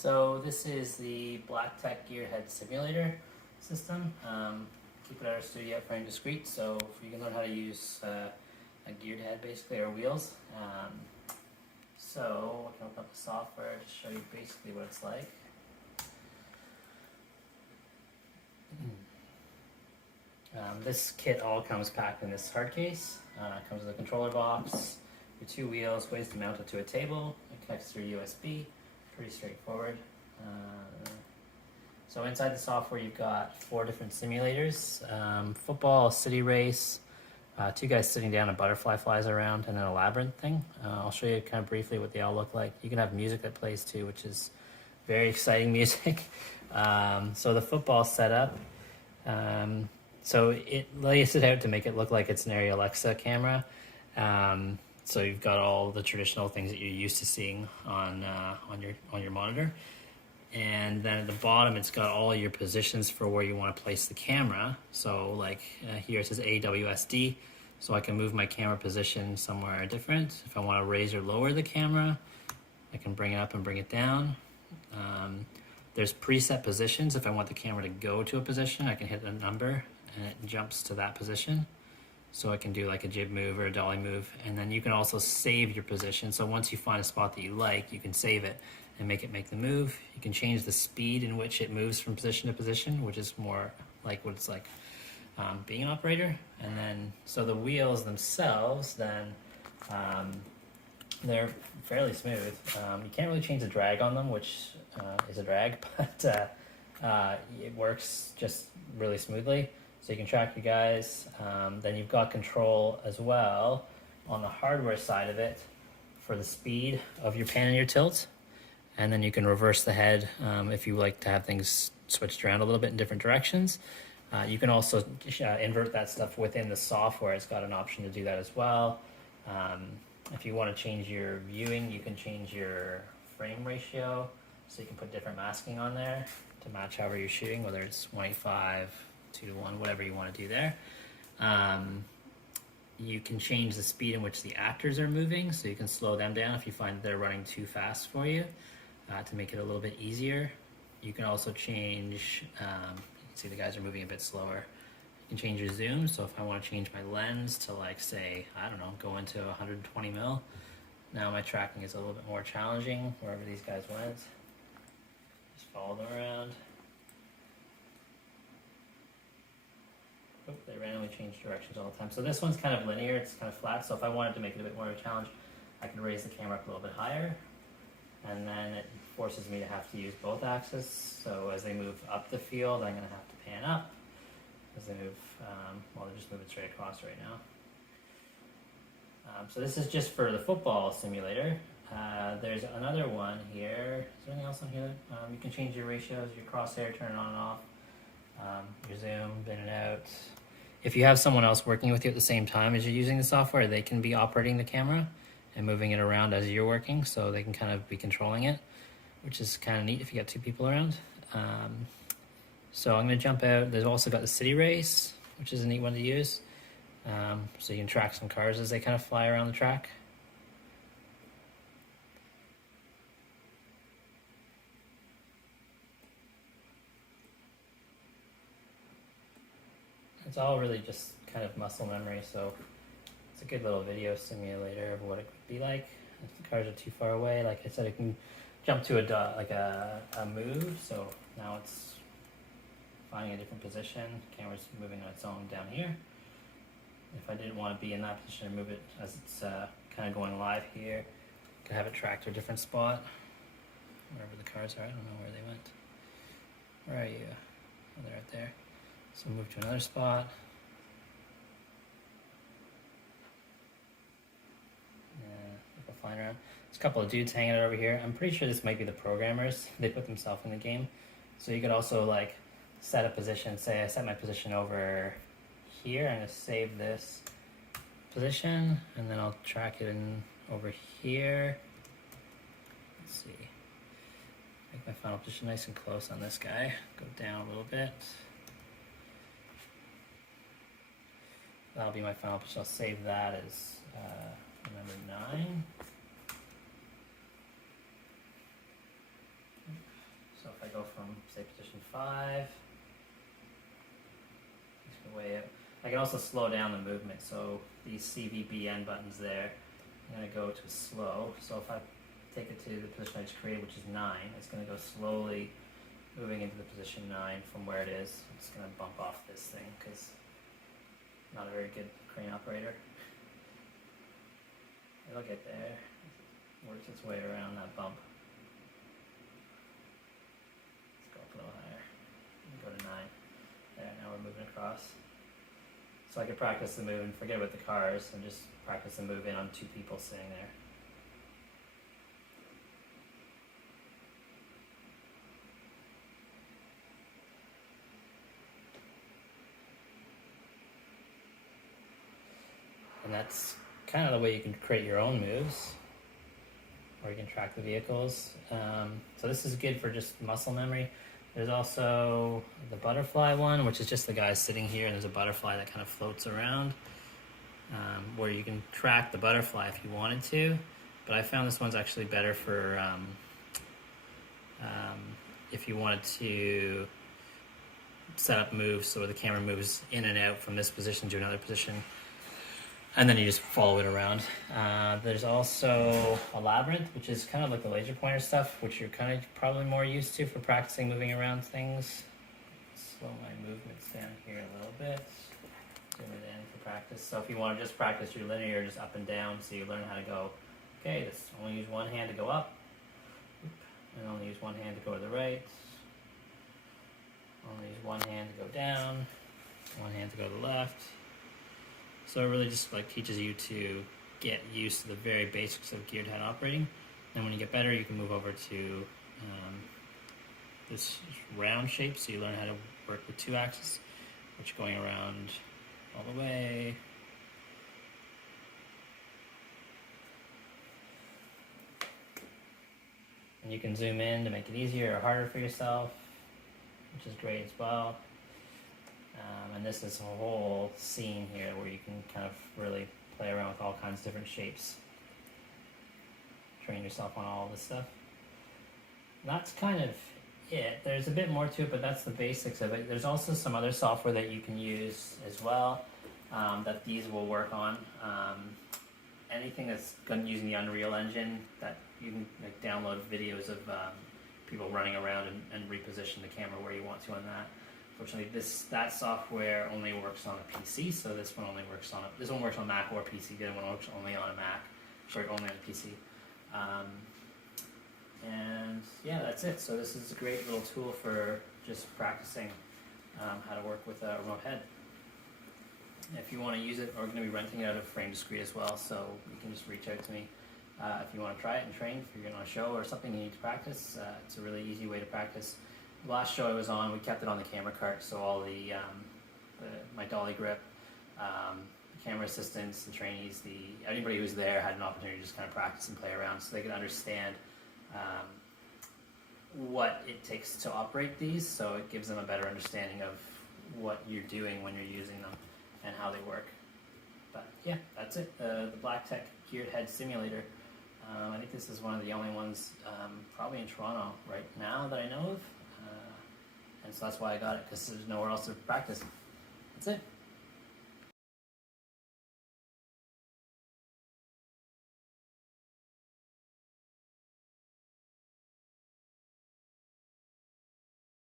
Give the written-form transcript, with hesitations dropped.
So this is the BlackTek Geared Head Simulator system. Keep it at our studio at Frame Discrete, so you can learn how to use a geared head basically, or wheels. So I can open up the software to show you basically what it's like. This kit all comes packed in this hard case. It comes with a controller box, your two wheels, ways to mount it to a table. It connects through USB. Pretty straightforward. So inside the software you've got 4 different simulators. Football, city race, 2 guys sitting down, a butterfly flies around, and then a labyrinth thing. I'll show you kind of briefly what they all look like. You can have music that plays too, which is very exciting music. So the football setup. So it lays it out to make it look like it's an Area Alexa camera. So you've got all the traditional things that you're used to seeing on your monitor, and then at the bottom it's got all your positions for where you want to place the camera. So like here it says AWSD, so I can move my camera position somewhere different. If I want to raise or lower the camera, I can bring it up and bring it down. There's preset positions. If I want the camera to go to a position, I can hit a number and it jumps to that position. So I can do like a jib move or a dolly move, and then you can also save your position. So once you find a spot that you like, you can save it and make the move. You can change the speed in which it moves from position to position, which is more like what it's like being an operator. And then, so the wheels themselves, then they're fairly smooth. You can't really change the drag on them, which is a drag, but it works just really smoothly. So you can track your guys. Then you've got control as well on the hardware side of it for the speed of your pan and your tilt. And then you can reverse the head if you like to have things switched around a little bit in different directions. You can also invert that stuff within the software. It's got an option to do that as well. If you want to change your viewing, you can change your frame ratio. So you can put different masking on there to match however you're shooting, whether it's 1:5, 2:1, whatever you want to do there. You can change the speed in which the actors are moving, so you can slow them down if you find that they're running too fast for you, to make it a little bit easier. You can also change, you can see the guys are moving a bit slower. You can change your zoom, so if I want to change my lens to, like, say, I don't know, go into 120 mil, now my tracking is a little bit more challenging wherever these guys went. Just follow them around. They randomly change directions all the time. So this one's kind of linear, it's kind of flat, so if I wanted to make it a bit more of a challenge, I can raise the camera up a little bit higher, and then it forces me to have to use both axes. So as they move up the field, I'm going to have to pan up. As they move, well, they're just moving straight across right now. So this is just for the football simulator. There's another one here. Is there anything else on here? You can change your ratios, your crosshair, turn it on and off. Your zoom, in and out. If you have someone else working with you at the same time as you're using the software, they can be operating the camera and moving it around as you're working, so they can kind of be controlling it, which is kind of neat if you got 2 people around. So I'm going to jump out. There's also got the city race, which is a neat one to use. So you can track some cars as they kind of fly around the track. It's all really just kind of muscle memory, so it's a good little video simulator of what it could be like if the cars are too far away. Like I said, it can jump to a move, so now it's finding a different position. Camera's moving on its own down here. If I didn't want to be in that position, I move it as it's kind of going live here. I could have it tracked to a different spot, wherever the cars are. I don't know where they went. Where are you? Oh, they're right there. So move to another spot. People flying around. There's a couple of dudes hanging out over here. I'm pretty sure this might be the programmers. They put themselves in the game. So you could also like set a position. Say I set my position over here. I'm going to save this position, and then I'll track it in over here. Let's see. Make my final position nice and close on this guy. Go down a little bit. That'll be my final position. I'll save that as number 9. 5. Just go way up. I can also slow down the movement. So these CVBN buttons there, I'm going to go to slow. So if I take it to the position I just created, which is 9, it's going to go slowly moving into the position 9 from where it is. I'm just going to bump off this thing because I'm not a very good crane operator. It'll get there. Works its way around that bump. Let's go up a little higher. Go to 9. There, now we're moving across. So I could practice the move and forget about the cars and just practice the move in on 2 people sitting there. And that's kind of the way you can create your own moves, or you can track the vehicles. So this is good for just muscle memory. There's also the butterfly one, which is just the guy sitting here, and there's a butterfly that kind of floats around, where you can track the butterfly if you wanted to. But I found this one's actually better for if you wanted to set up moves so the camera moves in and out from this position to another position, and then you just follow it around. There's also a Labyrinth, which is kind of like the laser pointer stuff, which you're kind of probably more used to for practicing moving around things. Slow my movements down here a little bit. Zoom it in for practice. So if you want to just practice your linear, just up and down, so you learn how to go, okay, let's only use one hand to go up, and only use one hand to go to the right, only use one hand to go down, one hand to go to the left. So it really just like teaches you to get used to the very basics of geared head operating. And when you get better, you can move over to this round shape, so you learn how to work with 2 axes, which going around all the way. And you can zoom in to make it easier or harder for yourself, which is great as well. And this is a whole scene here where you can kind of really play around with all kinds of different shapes. Train yourself on all this stuff. That's kind of it. There's a bit more to it, but that's the basics of it. There's also some other software that you can use as well that these will work on. Anything that's using the Unreal Engine, that you can like download videos of people running around and reposition the camera where you want to on that. Fortunately, that software only works on a PC, so this one only works on this one works on Mac or PC. The other one works only on a Mac, sorry, only on a PC. And yeah, that's it. So this is a great little tool for just practicing how to work with a remote head. If you want to use it, we're going to be renting it out of Frame Discrete as well, so you can just reach out to me if you want to try it and train. If you're on a show or something you need to practice, it's a really easy way to practice. The last show I was on, we kept it on the camera cart, so all my dolly grip, camera assistants, the trainees, anybody who was there had an opportunity to just kind of practice and play around, so they could understand what it takes to operate these. So it gives them a better understanding of what you're doing when you're using them and how they work. But yeah, that's it. The BlackTek Geared Head Simulator. I think this is one of the only ones probably in Toronto right now that I know of. And so that's why I got it, because there's nowhere else to practice. That's it.